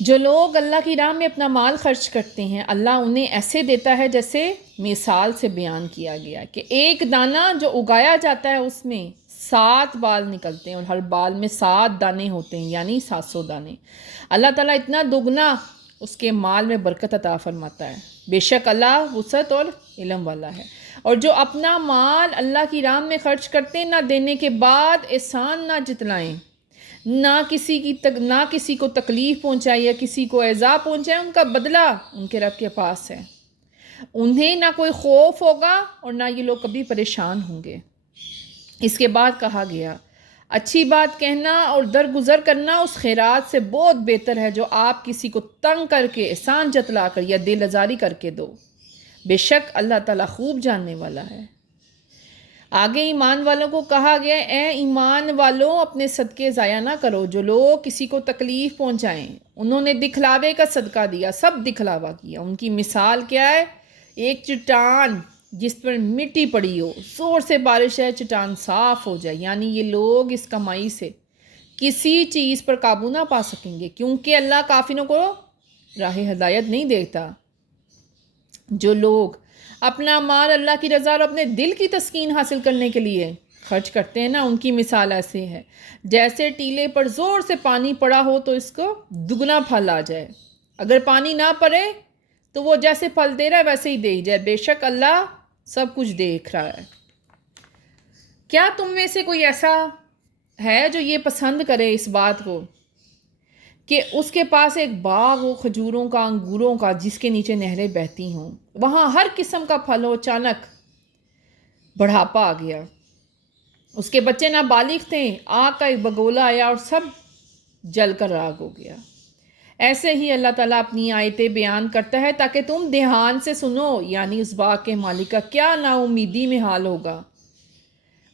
جو لوگ اللہ کی راہ میں اپنا مال خرچ کرتے ہیں اللہ انہیں ایسے دیتا ہے جیسے مثال سے بیان کیا گیا کہ ایک دانہ جو اگایا جاتا ہے اس میں 7 بال نکلتے ہیں اور ہر بال میں 7 دانے ہوتے ہیں، یعنی 700 دانے۔ اللہ تعالیٰ اتنا دگنا اس کے مال میں برکت عطا فرماتا ہے۔ بے شک اللہ وسعت اور علم والا ہے۔ اور جو اپنا مال اللہ کی راہ میں خرچ کرتے ہیں، نہ دینے کے بعد احسان نہ جتلائیں، نہ کسی کو تکلیف پہنچائے یا کسی کو ایذا پہنچائے، ان کا بدلہ ان کے رب کے پاس ہے۔ انہیں نہ کوئی خوف ہوگا اور نہ یہ لوگ کبھی پریشان ہوں گے۔ اس کے بعد کہا گیا اچھی بات کہنا اور درگزر کرنا اس خیرات سے بہت بہتر ہے جو آپ کسی کو تنگ کر کے احسان جتلا کر یا دل آزاری کر کے دو۔ بے شک اللہ تعالیٰ خوب جاننے والا ہے۔ آگے ایمان والوں کو کہا گیا اے ایمان والوں اپنے صدقے ضائع نہ کرو۔ جو لوگ کسی کو تکلیف پہنچائیں انہوں نے دکھلاوے کا صدقہ دیا، سب دکھلاوا کیا۔ ان کی مثال کیا ہے؟ ایک چٹان جس پر مٹی پڑی ہو، زور سے بارش ہے، چٹان صاف ہو جائے، یعنی یہ لوگ اس کمائی سے کسی چیز پر قابو نہ پا سکیں گے، کیونکہ اللہ کافروں کو راہ ہدایت نہیں دیتا۔ جو لوگ اپنا مال اللہ کی رضا اور اپنے دل کی تسکین حاصل کرنے کے لیے خرچ کرتے ہیں نا، ان کی مثال ایسے ہے جیسے ٹیلے پر زور سے پانی پڑا ہو تو اس کو دگنا پھل آ جائے، اگر پانی نہ پڑے تو وہ جیسے پھل دے رہا ہے ویسے ہی دے جائے۔ بے شک اللہ سب کچھ دیکھ رہا ہے۔ کیا تم میں سے کوئی ایسا ہے جو یہ پسند کرے اس بات کو کہ اس کے پاس ایک باغ ہو کھجوروں کا، انگوروں کا، جس کے نیچے نہریں بہتی ہوں، وہاں ہر قسم کا پھل ہو، اچانک بڑھاپا آ گیا، اس کے بچے نابالغ تھے، آگ کا ایک بگولا آیا اور سب جل کر راکھ ہو گیا۔ ایسے ہی اللہ تعالیٰ اپنی آیتیں بیان کرتا ہے تاکہ تم دھیان سے سنو، یعنی اس باغ کے مالک کا کیا نا امیدی میں حال ہوگا،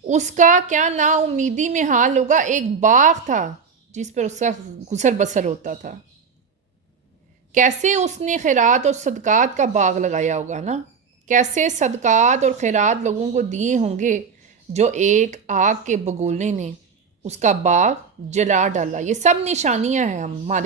اس کا کیا نا امیدی میں حال ہوگا۔ ایک باغ تھا جس پر اس کا گزر بسر ہوتا تھا، کیسے اس نے خیرات اور صدقات کا باغ لگایا ہوگا نا، کیسے صدقات اور خیرات لوگوں کو دیے ہوں گے، جو ایک آگ کے بگولے نے اس کا باغ جلا ڈالا۔ یہ سب نشانیاں ہیں ہمارے